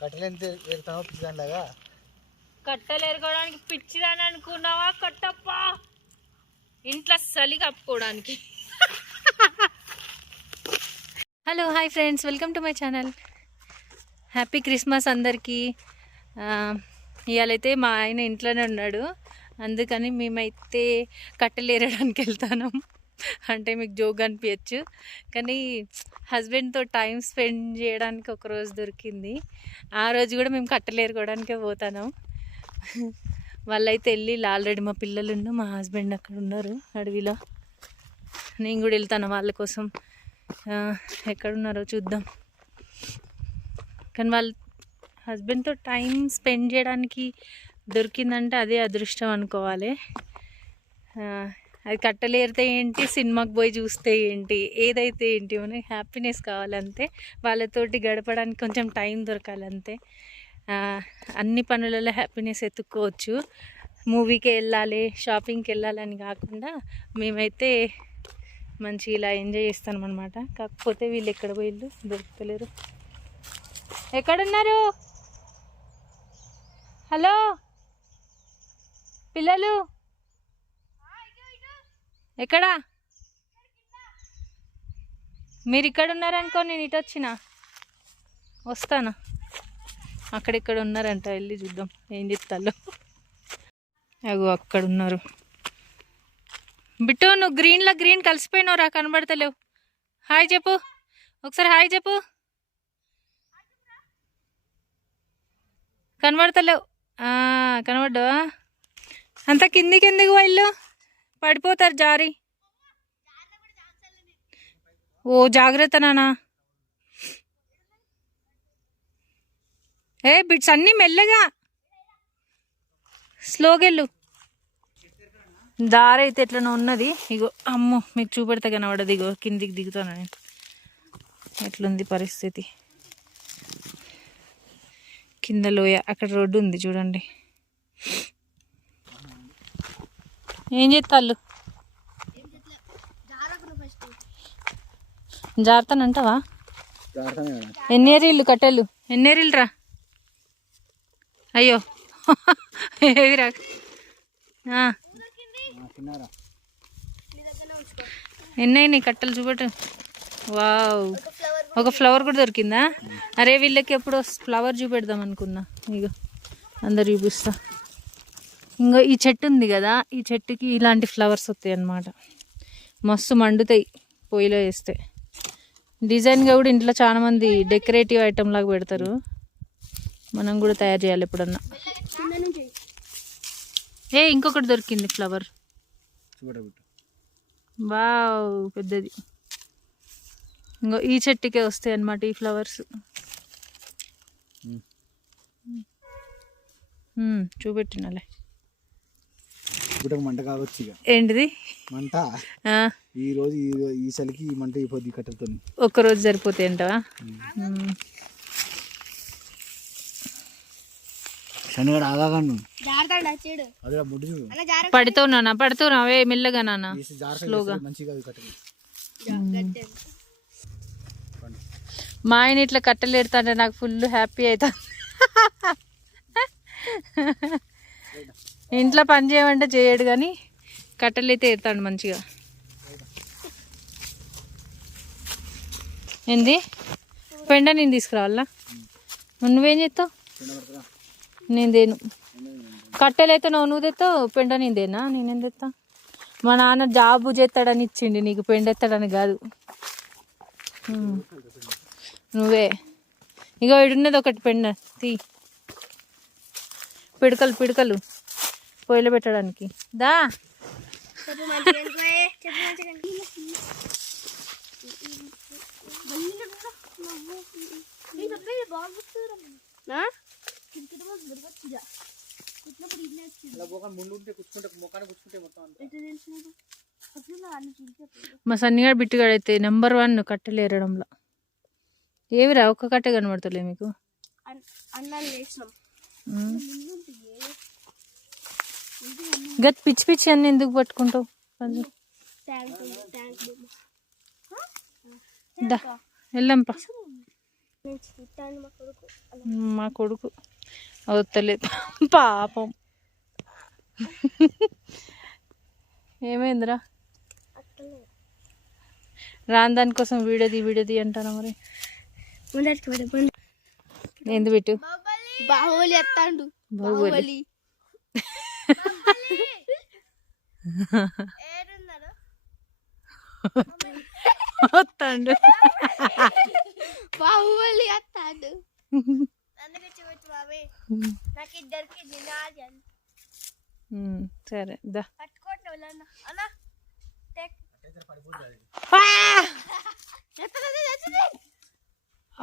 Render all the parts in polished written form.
కట్టెలు ఎరగడానికి పిచ్చిదాని అనుకున్నావా కట్టప్ప? ఇంట్లో చలి కప్పుకోవడానికి. Hello hi friends, welcome to my channel. Happy Christmas అందరికీ. ఇవాళైతే మా ఆయన ఇంట్లోనే ఉన్నాడు, అందుకని మేమైతే కట్టెలు ఏరడానికి వెళ్తాను. అంటే మీకు జోక్ అనిపించచ్చు, కానీ హస్బెండ్తో టైం స్పెండ్ చేయడానికి ఒక రోజు దొరికింది. ఆ రోజు కూడా మేము కట్టెలు ఏరుకోవడానికే పోతాను. వాళ్ళైతే వెళ్ళి ఆల్రెడీ మా పిల్లలు మా హస్బెండ్ అక్కడ ఉన్నారు అడవిలో. నేను కూడా వెళ్తాను వాళ్ళ కోసం. ఎక్కడున్నారో చూద్దాం. కానీ వాళ్ళ హస్బెండ్తో టైం స్పెండ్ చేయడానికి దొరికిందంటే అదే అదృష్టం అనుకోవాలి. అది కట్టెలు ఏరితే ఏంటి, సినిమాకి పోయి చూస్తే ఏంటి, ఏదైతే ఏంటి, మనకి హ్యాపీనెస్ కావాలంతే. వాళ్ళతోటి గడపడానికి కొంచెం టైం దొరకాలంతే. అన్ని పనులలో హ్యాపీనెస్ ఎత్తుక్కోవచ్చు. మూవీకి వెళ్ళాలి, షాపింగ్కి వెళ్ళాలని కాకుండా మేమైతే మంచి ఇలా ఎంజాయ్ చేస్తాం అనమాట. కాకపోతే వీళ్ళు ఎక్కడ పోయిళ్ళు దొరుకుతలేరు. ఎక్కడున్నారు? హలో పిల్లలు, ఎక్కడా? మీరు ఇక్కడ ఉన్నారనుకో, నేను ఇటు వచ్చిన వస్తాను. అక్కడెక్కడ ఉన్నారంట, వెళ్ళి చూద్దాం ఏం చెప్తాలో. అగో అక్కడ ఉన్నారు. బిట్టు, నువ్వు గ్రీన్లో గ్రీన్ కలిసిపోయినావురా, కనబడతలేవు. హాయ్ చెప్పు ఒకసారి, హాయ్ చెప్పు. కనబడతలేవు. కనబడ్డావా? అంత కిందికి ఎందుకు వాళ్ళు పడిపోతారు జారి. ఓ జాగ్రత్త నానా. ఏ బిట్స్ అన్నీ మెల్లగా, స్లోగెళ్ళు. దారి అయితే ఎట్లనో ఉన్నది. ఇగో అమ్మో, మీకు చూపెడితే కనబడదు. ఇగో కిందికి దిగుతాను నేను. ఎట్లుంది పరిస్థితి. కింద లోయ, అక్కడ రోడ్డు ఉంది చూడండి. ఏం చేస్తాళ్ళు? జారుతానంటావా? ఎన్నేరీళ్ళు కట్టెలు, ఎన్నేరీళ్ళు రా. అయ్యో ఏవిరా. ఎన్నైనాయి కట్టెలు చూపట. వావ్, ఒక ఫ్లవర్ కూడా దొరికిందా? అరే వీళ్ళకి ఎప్పుడు ఫ్లవర్ చూపెడదాం అనుకున్నా. ఇగో అందరు చూపిస్తా. ఇంకో ఈ చెట్టు ఉంది కదా, ఈ చెట్టుకి ఇలాంటి ఫ్లవర్స్ వస్తాయి అన్నమాట. మస్తు మండుతాయి పొయ్యిలో వేస్తే. డిజైన్గా కూడా ఇంట్లో చాలా మంది డెకరేటివ్ ఐటమ్ లాగా పెడతారు. మనం కూడా తయారు చేయాలి ఎప్పుడన్నా. ఏ ఇంకొకటి దొరికింది ఫ్లవర్. వావ్ పెద్దది. ఇంకో ఈ చెట్టుకే వస్తాయి అన్నమాట ఈ ఫ్లవర్స్. చూపెట్టినలే. మంట కావచ్చు. ఏంటిది మంట? ఈ రోజు ఈ చలికి ఈ మంట అయిపోద్ది కట్టెలతో. ఒక్కరోజు సరిపోతాయి అంటావా? శనివాడు ఆగాను పడుతావు నాన్న, పడుతావు నావే మెల్లగా నాన్న, స్లోగా. మా ఆయన ఇట్లా కట్టెలు ఎడతాంటే నాకు ఫుల్ హ్యాపీ అవుతా. ఇంట్లో పని చేయమంటే చేయడు, కానీ కట్టెలు అయితే ఎడతాడు మంచిగా. ఏంది పెండ నేను తీసుకురావాలా? నువ్వేం చేస్తావు? నేను దేను. కట్టెలు అయితే నువ్వు తెస్తావు, పెండ నేను దేనా? నేనేం తెస్తా? మా నాన్న జాబు చేస్తాడని ఇచ్చిండి నీకు, పెండ ఎత్తాడని కాదు. నువ్వే ఇగో ఇడున్నది ఒకటి పెండ తీ. పిడకలు పిడకలు పొయ్యిలో పెట్టడానికి దా. మా సన్నిగాడు బిట్టుగాడు అయితే నెంబర్ 1 కట్టెలు ఏరడంలో. ఏమిరా ఒక్క కట్టె కనబడతలే మీకు? గట్ పిచ్చి పిచ్చి అన్ని ఎందుకు పట్టుకుంటావు? దా వెళ్ళంపా. మా కొడుకు వద్దలేదు పాపం. ఏమైందిరా? రాని దానికోసం వీడియోది అంటారా మరి? ఏంది పెట్టు? బాహుబలి ఎత్తాండు. బాహుబలి వస్తాండు. బాహుబలి ఎత్తాండు. సరే దా.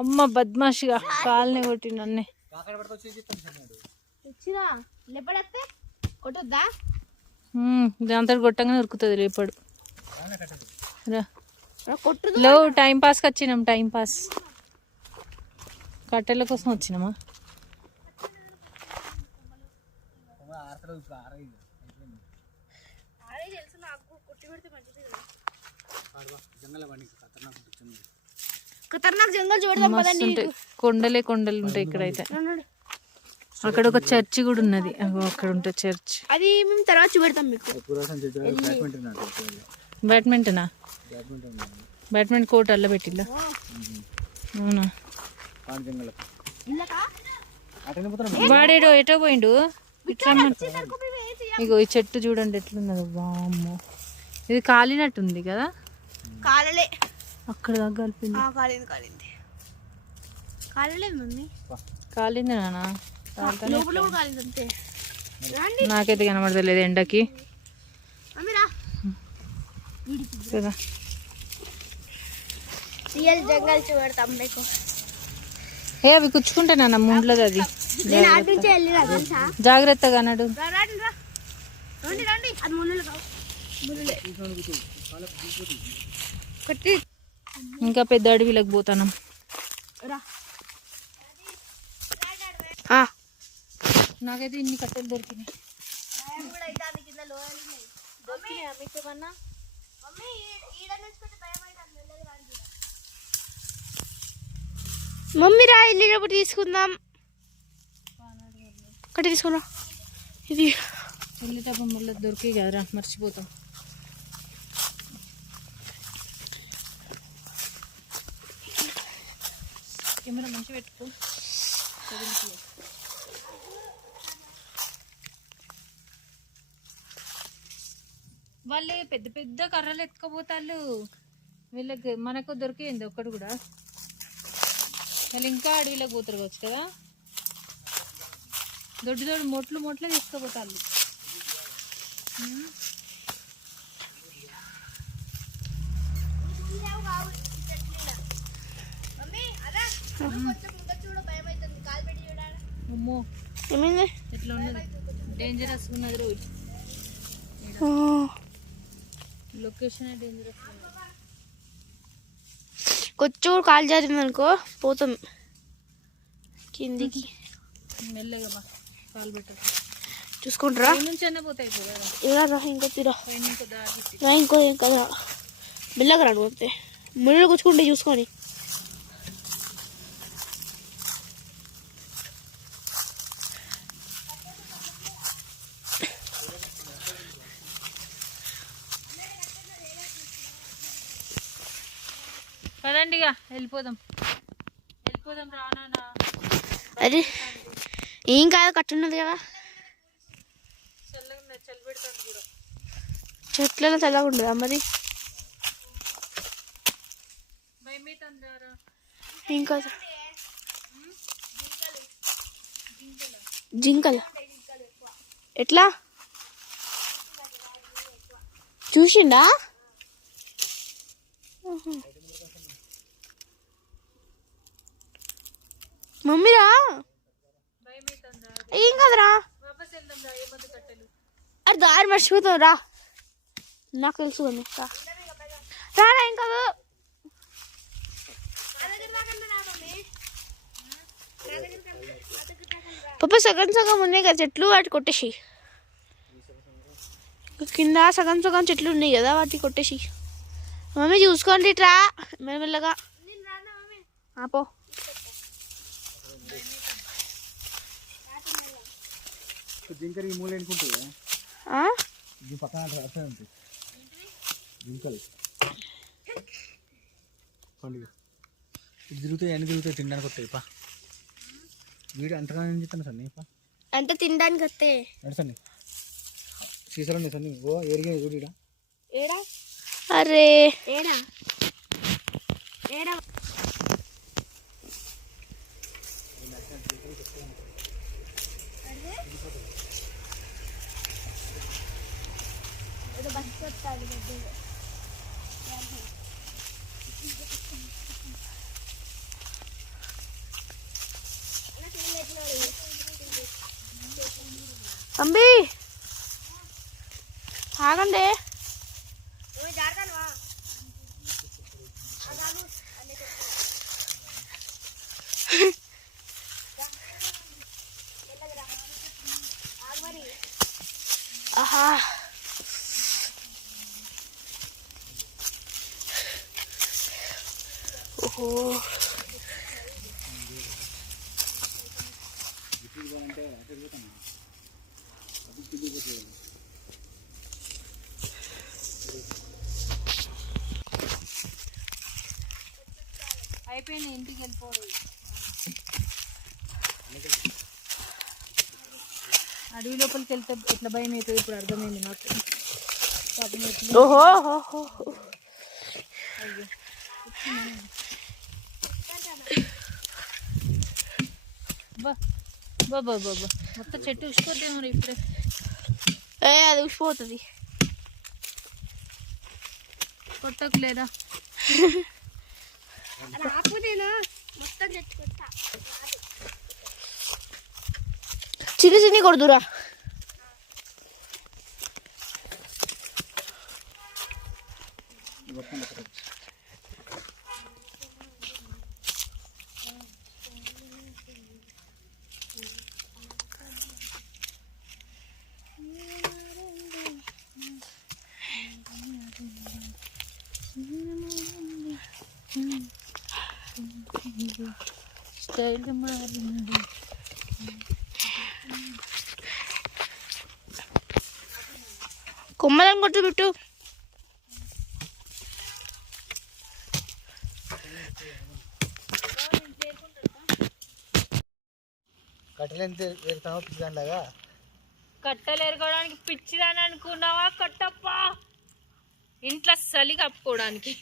అమ్మ బద్మాషిగా కాల్ని కొట్టి నన్నే. కొట్టొద్దా? దాంతో కొట్టంగానే ఉరుకుతుంది రేపడు. కొట్టు. లో టైం పాస్కి వచ్చినాం. టైం పాస్ కట్టెల కోసం వచ్చినామా? ఖతర్నాక్ జంగల్ చూడదాం పదండి. కొండలే కొండలు ఉంటాయి ఇక్కడైతే. అక్కడ ఒక చర్చి కూడా ఉన్నది. అక్కడ ఉంటుంది చర్చ్. అది మేము తర్వాత చూపెడతాం మీకు. బ్యాడ్మింటనా? బ్యాడ్మింటన్ కోర్ట్ అల్ల పెట్టిల్లా? అవునా? వాడేడో ఎటో పోయిండు. ఇట్లా ఇగో ఈ చెట్టు చూడండి ఎట్లున్నదో. వామ్మో, ఇది కాలినట్టుంది కదా? కాలలే, అక్కడ దాకా కలిపింది. కాలలేదు మమ్మీ. కాలింది నాన్న. లోపల కూడా కాలేదు అంతే. నాకైతే కనబడతలేదు ఎండకి కదా. రియల్ జంగల్ చూపెడతాం మీకు. ఏ అవి కుచ్చుకుంటా నాన్న ముండ్లది. అది నేను అటు నుంచి వెళ్ళినా తెలుసా? జాగ్రత్తగా అన్నాడు. ఇంకా పెద్ద అడవిలోకి పోతాను. నాకైతే ఇన్ని కట్టెలు దొరికినాయి. మమ్మీ రా వెళ్ళేటప్పుడు తీసుకుందాం. కట్టి తీసుకున్నా. ఇది వెళ్ళేటప్పుడు మళ్ళీ దొరికి కదరా, మర్చిపోతాం. కెమెరా మంచిగా పెట్టుకో. వాళ్ళు పెద్ద పెద్ద కర్రలు ఎత్తుకోపోతాళ్ళు. వీళ్ళకి మనకు దొరికింది ఒక్కడు కూడా. వాళ్ళు ఇంకా అడవిలోకి పోతారు కావచ్చు కదా. దొడ్డు దొడ్డు మొట్లు తీసుకుపోతాళ్ళు. అమ్మో ఏమైంది? ఎట్లా ఉన్నది, డేంజరస్ ఉన్నది రోజు. Location dangerous. కొంచెం కాలు జారింది అనుకో పోతాం కిందికి. మెల్లగా బా, కాలు పెట్ట చూసుకుంటారా? నుంచి అన్న పోతాయి కదా. ఇలా ఇంకో తీరా ఇంకో దారి ఇంకో ఏం కదా. మెల్లగా రాను పోతే ముళ్ళు కూర్చుకుంటే చూసుకొని. పదండి ఇక వెళ్ళిపోదాం రానా. అది ఏం కాదు, కట్టున్నది కదా. చల్లగా చలి పెడతాను కూడా. చెట్లలో చల్లగా ఉండదా మరి? భయమైతుందారా? ఇంకా జింకలు ఎట్లా చూసిండా? మమ్మీరా ఏం కదరా, అది దారి మర్చిపోతావు. రా నాకు తెలుసు అని రారా. ఏం కాదు. పాప సగం సగం ఉన్నాయి కదా చెట్లు, వాటి కొట్టేసి. కింద సగం సగం చెట్లు ఉన్నాయి కదా, వాటి కొట్టేసి. మమ్మీ చూసుకోండి ఇట్రా మెల్లమెల్లగా. పో. జింకలు ఈ మూల ఎన్నుకుంటుంది ఆ? ఇది పక్కన అట్లా ఉంటుంది జింకలు పండుగ ఇది తిరుగుతాయి అన్ని తిరుగుతాయి తినడానికి వస్తాయి పా వీడు అంతగా ఏం చెప్తాను సన్ని పా ఎంత తినడానికి వస్తే నడుసండి సీసాలు ఉన్నాయి సన్ని ఓ ఏరిగా చూడు ఈడ. ఏడా అరే ఏడా ఏడా అంబి ఆగండి ఆహా ఓహో అయిపోయింది ఇంటికి వెళ్ళిపోవడం. అడవి లోపలికి వెళ్తే ఎట్లా భయం అవుతుంది ఇప్పుడు అర్థమైంది నాకు. పాపం ఎట్లా ఓహో బాబా మొత్తం చెట్టు ఉసిపోతే మరి ఇప్పుడే. అది ఉసిపోతుంది కొట్టకు లేదా చిన్ని చిన్ని కొడుతురా. స్టైల్ మారింది. కొమ్మలం కొట్టు బిట్టు. కట్టెలు ఎంత ఎరుతామో పిచ్చిదానిలాగా. కట్టెలు ఎరగడానికి పిచ్చిదాని అనుకున్నావా కట్టప్ప? ఇంట్లో చలి కప్పుకోవడానికి.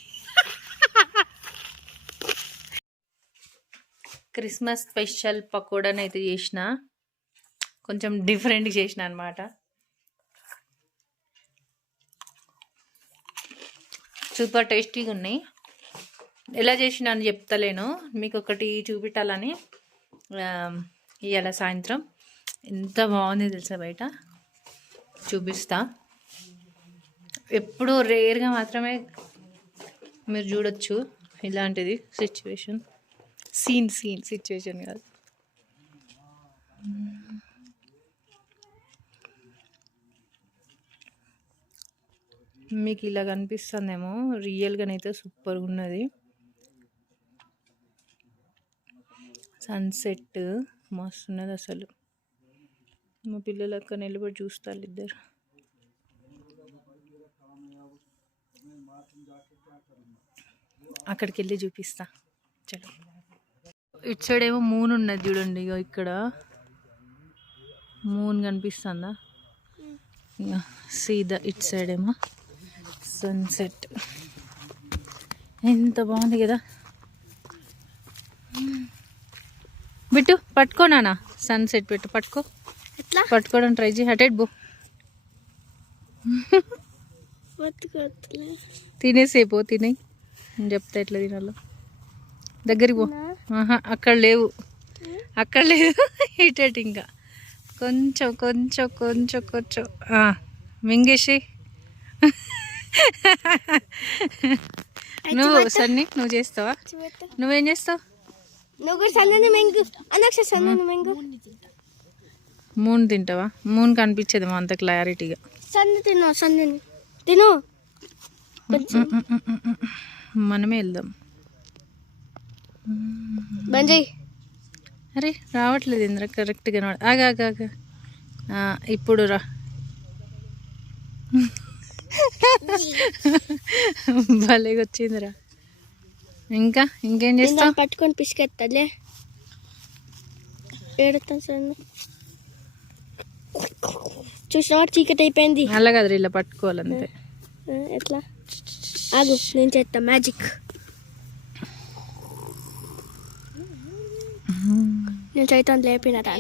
క్రిస్మస్ స్పెషల్ పకోడాని అయితే చేసిన, కొంచెం డిఫరెంట్ చేసిన అనమాట. సూపర్ టేస్టీగా ఉన్నాయి. ఎలా చేసిన అని చెప్తలేను, మీకు ఒకటి చూపెట్టాలని. ఇవాళ సాయంత్రం ఎంత బాగుంది తెలుసా, బయట చూపిస్తా. ఎప్పుడు రేర్గా మాత్రమే మీరు చూడొచ్చు ఇలాంటిది సిచ్యువేషన్. సీన్ సిచ్యువేషన్ కాదు. మీకు ఇలా కనిపిస్తుందేమో, రియల్గానైతే సూపర్గా ఉన్నది. సన్సెట్ మస్తు ఉన్నది అసలు. మా పిల్లలు అక్కడ నిలబడి చూస్తారు ఇద్దరు. అక్కడికి వెళ్ళి చూపిస్తా. చలో. ఇటు సైడ్ ఏమో మూన్ ఉన్నది చూడండి. ఇక ఇక్కడ మూన్ కనిపిస్తుందా? సీదా ఇటు సైడ్ ఏమో సన్సెట్. ఎంత బాగుంది కదా. బిట్టు పట్టుకో నాన్న, సన్సెట్ పెట్టు, పట్టుకోవడం ట్రై చేయి. అటెడ్ బో, తినేసేపో, తినే చెప్తా ఎట్లా తినాలో. దగ్గరికి పో. అక్కడ లేవు, ఇటెట్ ఇంకా కొంచెం కొంచెం కొంచెం కొంచెం మింగేసి. నువ్వు సన్ని నువ్వు చేస్తావా? నువ్వేం చేస్తావు? మూన్ తింటావా? మూన్ కనిపించదు అంత క్లారిటీగా. తిను మనమే వెళ్దాం. బంజయ్. అరే రావట్లేదు ఇంద్ర కరెక్ట్గా. ఆగా ఇప్పుడు రా. భలేగా వచ్చిందిరా. ఇంకా ఇంకేం చేస్తావు? పట్టుకొని పిసికెత్తలే ఏడుతాను సార్. చూసిన చీకటి అయిపోయింది. అలా కదరా, ఇలా పట్టుకోవాలంతే. ఎట్లా? ఆగు, నేను చేస్తా మ్యాజిక్. నేను చైతాన్ లేపినరా?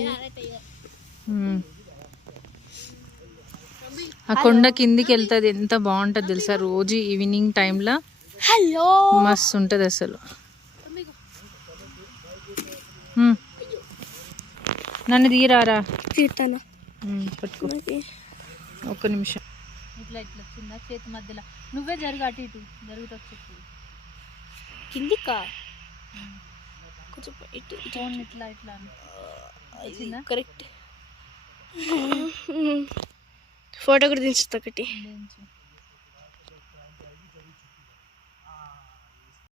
ఆ కొండ కిందికి వెళ్తుంది, ఎంత బాగుంటుంది తెలుసా? రోజు ఈవినింగ్ టైంలో హలో మస్తు ఉంటుంది అసలు. నన్ను తీరారా? తీస్తాను. పట్టుకో ఒక్క నిమిషం. ఇట్లా ఇట్లా వచ్చిందా చేతి మధ్యలో? నువ్వే జరుగు, అటు ఇటు జరుగుతూ వచ్చి కిందికా కొంచెం ఇటు ఫోన్ ఇట్లా ఇట్లా వచ్చిందా? కరెక్ట్. ఫోటో కూడా దించుతా ఒకటి.